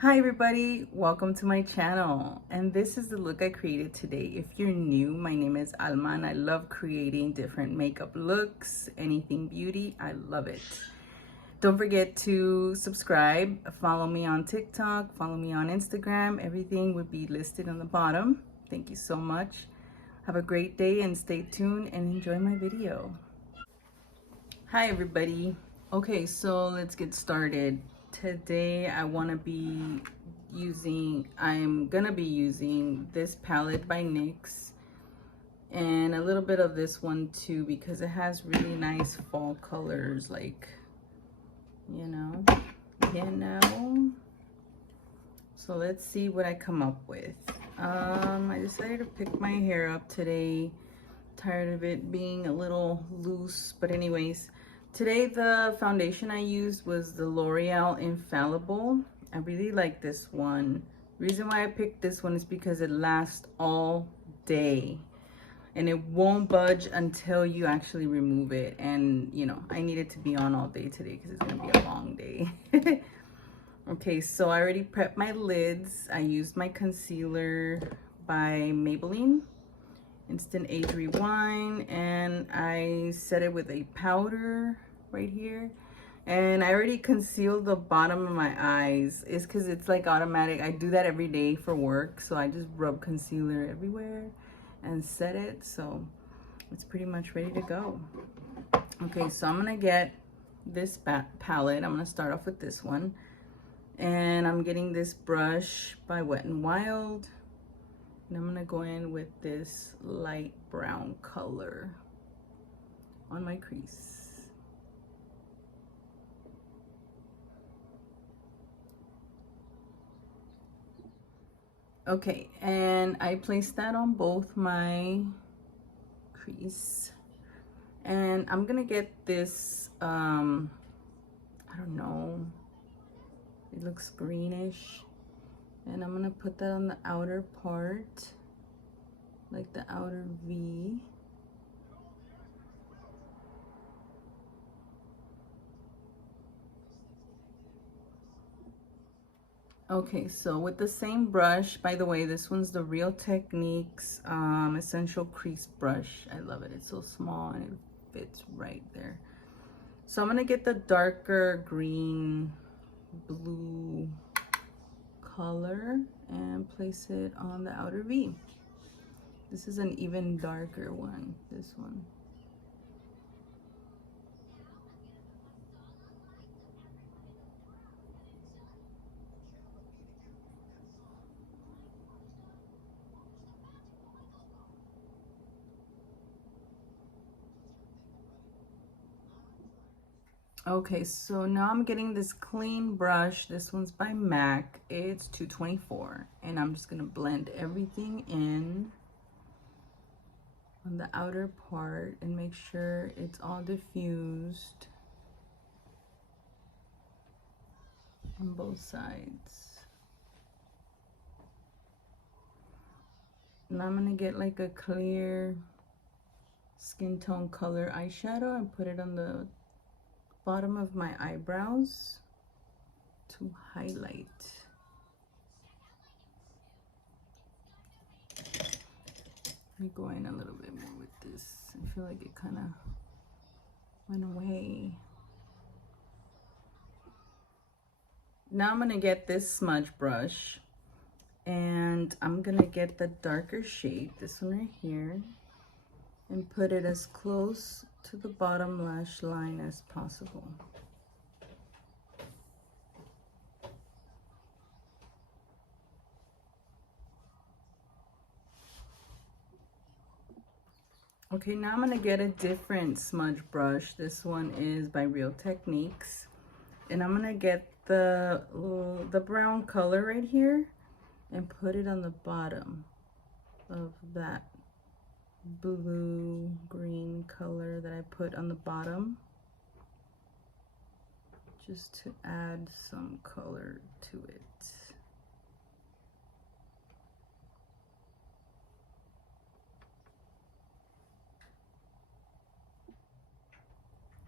Hi everybody, welcome to my channel, and this is the look I created today. If you're new, my name is Alma and I love creating different makeup looks, anything beauty, I love it. Don't forget to subscribe, follow me on TikTok, follow me on Instagram, everything would be listed on the bottom. Thank you so much. Have a great day and stay tuned and enjoy my video. Hi everybody. Okay, so let's get started. Today I'm gonna be using this palette by NYX and a little bit of this one too because it has really nice fall colors, like you know. So let's see what I come up with. I decided to pick my hair up today. Tired of it being a little loose, but anyways, today the foundation I used was the L'Oreal Infallible. I really like this one. Reason why I picked this one is because it lasts all day and it won't budge until you actually remove it. And you know, I need it to be on all day today because it's gonna be a long day. Okay, so I already prepped my lids. I used my concealer by Maybelline Instant Age Rewind, and I set it with a powder right here. And I already concealed the bottom of my eyes. It's because it's like automatic. I do that every day for work, so I just rub concealer everywhere and set it, so it's pretty much ready to go. Okay, so I'm gonna get this palette. I'm gonna start off with this one, and I'm getting this brush by Wet n Wild. And I'm gonna go in with this light brown color on my crease. Okay, and I placed that on both my crease. And I'm gonna get this, I don't know, it looks greenish. And I'm gonna put that on the outer part, like the outer V. Okay, so with the same brush, by the way, this one's the Real Techniques Essential Crease Brush. I love it. It's so small and it fits right there. So I'm gonna get the darker green blue color and place it on the outer V. This is an even darker one, this one. Okay, so now I'm getting this clean brush. This one's by MAC. It's 224. And I'm just gonna blend everything in on the outer part and make sure it's all diffused on both sides. And I'm gonna get like a clear skin tone color eyeshadow and put it on the bottom of my eyebrows to highlight. Let me go in a little bit more with this. I feel like it kind of went away. Now I'm gonna get this smudge brush and I'm gonna get the darker shade, this one right here, and put it as close to the bottom lash line as possible. Okay, now I'm gonna get a different smudge brush. This one is by Real Techniques. And I'm gonna get the brown color right here and put it on the bottom of that blue green color that I put on the bottom, just to add some color to it.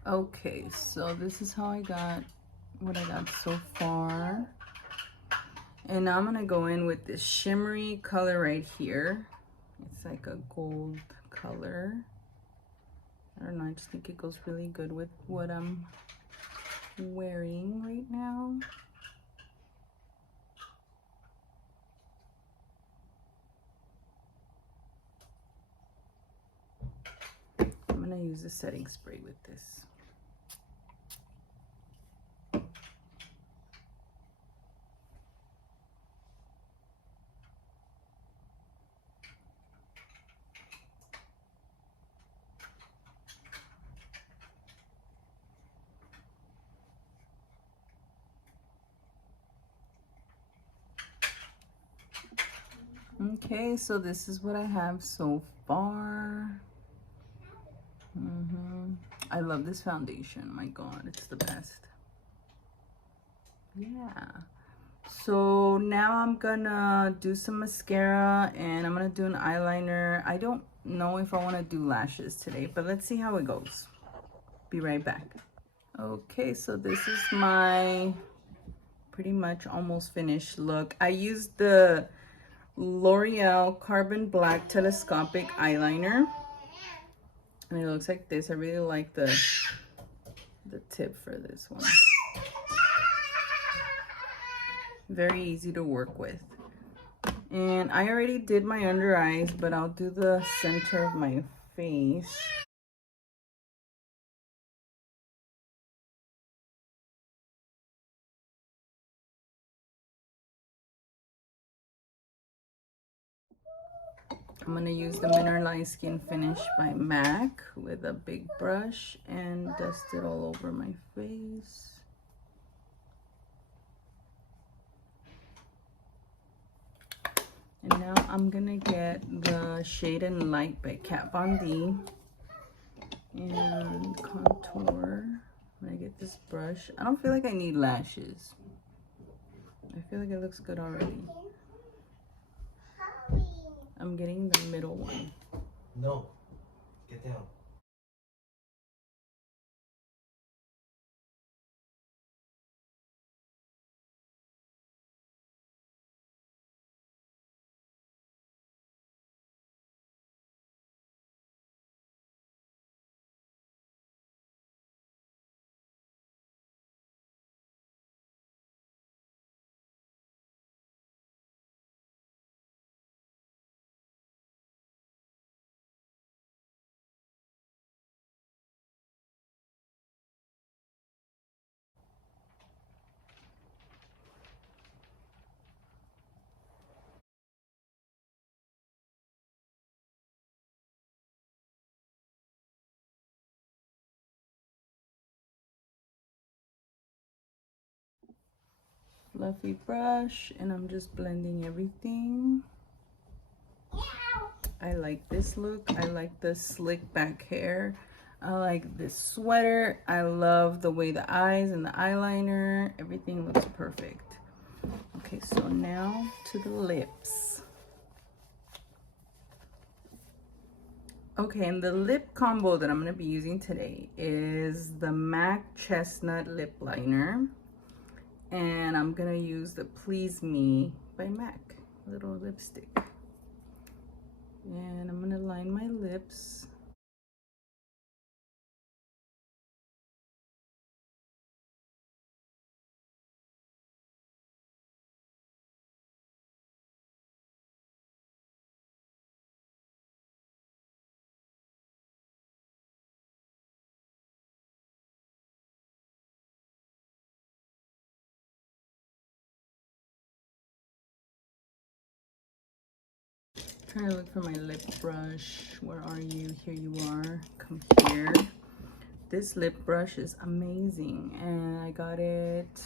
Okay, so this is how I got what I got so far. And now I'm gonna go in with this shimmery color right here. It's like a gold color. I don't know, I just think it goes really good with what I'm wearing right now. I'm gonna use the setting spray with this. Okay, so this is what I have so far. I love this foundation. My God, it's the best. Yeah. So now I'm gonna do some mascara and I'm gonna do an eyeliner. I don't know if I want to do lashes today, but let's see how it goes. Be right back. Okay, so this is my pretty much almost finished look. I used the L'Oreal Carbon Black Telescopic Eyeliner. And it looks like this. I really like the tip for this one. Very easy to work with. And I already did my under eyes, but I'll do the center of my face. I'm gonna use the Mineralized Skin Finish by MAC with a big brush and dust it all over my face. And now I'm gonna get the Shade and Light by Kat Von D and contour. I'm gonna get this brush. I don't feel like I need lashes. I feel like it looks good already. I'm getting the middle one. No, get down. Fluffy brush, and I'm just blending everything. I like this look. I like the slick back hair. I like this sweater. I love the way the eyes and the eyeliner, everything looks perfect. Okay, so now to the lips. Okay, and the lip combo that I'm going to be using today is the MAC Chestnut Lip Liner. And I'm going to use the Please Me by MAC little lipstick. And I'm going to line my lips. Trying to look for my lip brush. Where are you? Here you are. Come here. This lip brush is amazing, and I got it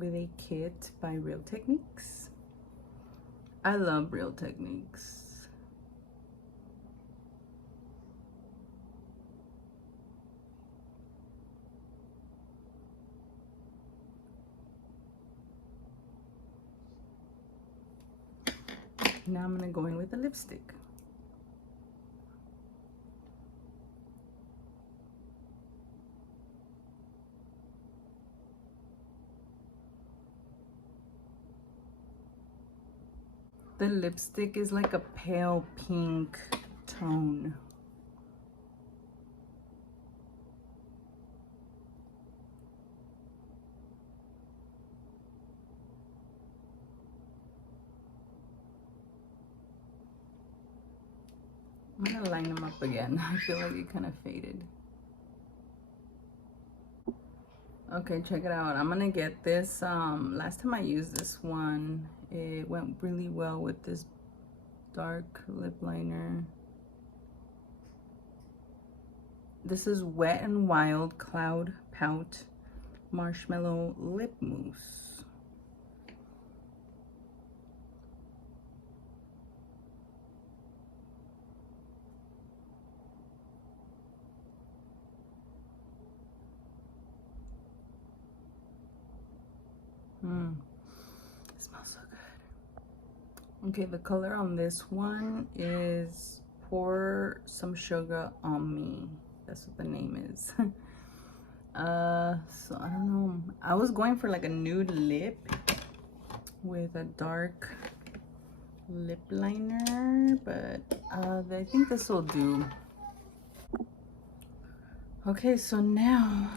with a kit by Real Techniques. I love Real Techniques. Now I'm gonna go in with the lipstick. The lipstick is like a pale pink tone. I'm gonna line them up again. I feel like it kind of faded. Okay, check it out. I'm gonna get this. Last time I used this one, it went really well with this dark lip liner. This is Wet n Wild Cloud Pout Marshmallow Lip Mousse. It smells so good. Okay, the color on this one is Pour Some Sugar on Me. That's what the name is. So I don't know. I was going for like a nude lip with a dark lip liner, but I think this will do. Okay, so now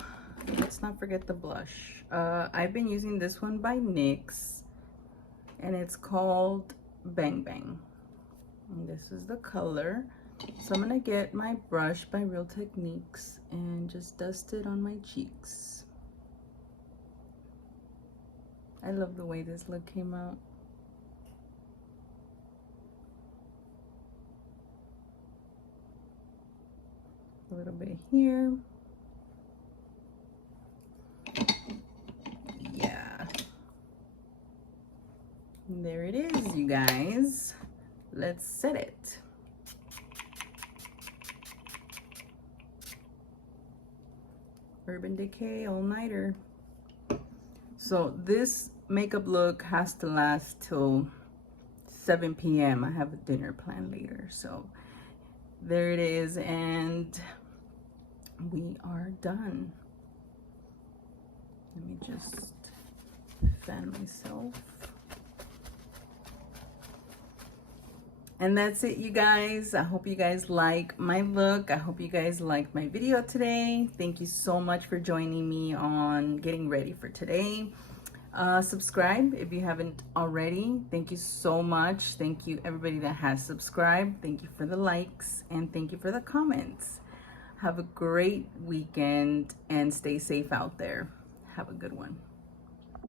let's not forget the blush. I've been using this one by NYX, and it's called Bang Bang. And this is the color. So I'm gonna get my brush by Real Techniques and just dust it on my cheeks. I love the way this look came out. A little bit here. Yeah. There it is, you guys. Let's set it. Urban Decay all-nighter. So this makeup look has to last till 7 p.m. I have a dinner plan later. So there it is, and we are done. Let me just fan myself. And that's it, you guys. I hope you guys like my look. I hope you guys liked my video today. Thank you so much for joining me on getting ready for today. Subscribe if you haven't already. Thank you so much. Thank you everybody that has subscribed. Thank you for the likes, and thank you for the comments. Have a great weekend and stay safe out there. Have a good one.